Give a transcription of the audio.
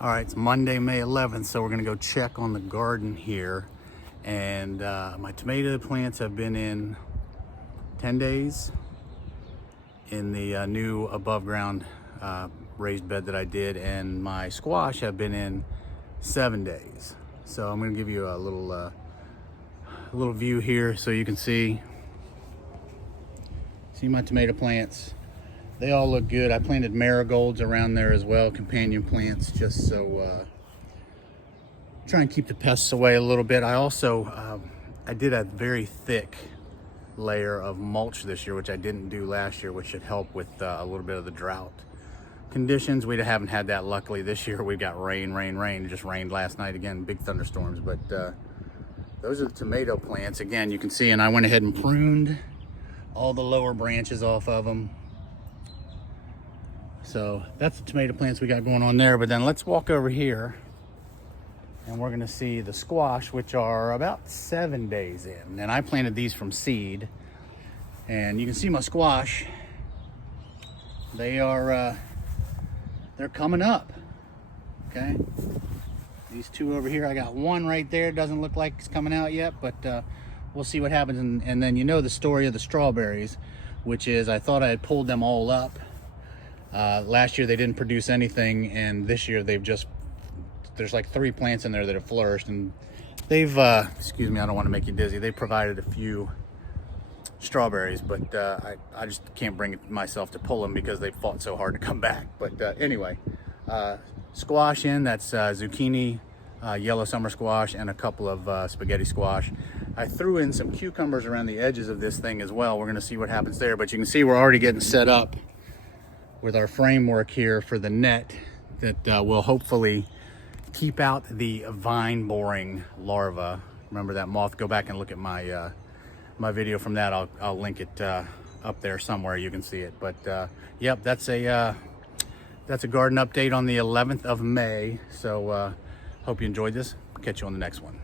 All right, it's Monday, May 11th, so we're gonna go check on the garden here. And my tomato plants have been in 10 days in the new above ground raised bed that I did, and my squash have been in 7 days. So I'm gonna give you a little view here so you can see my tomato plants. They all look good. I planted marigolds around there as well, companion plants, just so try and keep the pests away a little bit. I also I did a very thick layer of mulch this year, which I didn't do last year, which should help with a little bit of the drought conditions. We haven't had that luckily this year. We've got rain. It just rained last night again, big thunderstorms. But those are the tomato plants. Again, you can see, and I went ahead and pruned all the lower branches off of them. So that's the tomato plants we got going on there. But then let's walk over here and we're gonna see the squash, which are about 7 days in. And I planted these from seed. And you can see my squash. They are, they're coming up, okay? These two over here, I got one right there. Doesn't look like it's coming out yet, but we'll see what happens. And then you know the story of the strawberries, which is I thought I had pulled them all up. Last year they didn't produce anything, and this year there's like 3 plants in there that have flourished, and they've excuse me, I don't want to make you dizzy, they provided a few strawberries, but I just can't bring it myself to pull them because they fought so hard to come back. But anyway, squash in, that's zucchini, yellow summer squash, and a couple of spaghetti squash. I threw in some cucumbers around the edges of this thing as well. We're going to see what happens there, but you can see we're already getting set up with our framework here for the net that will hopefully keep out the vine boring larva. Remember that moth? Go back and look at my my video from that. I'll link it up there somewhere. You can see it. But yep, that's a garden update on the 11th of May. So hope you enjoyed this. Catch you on the next one.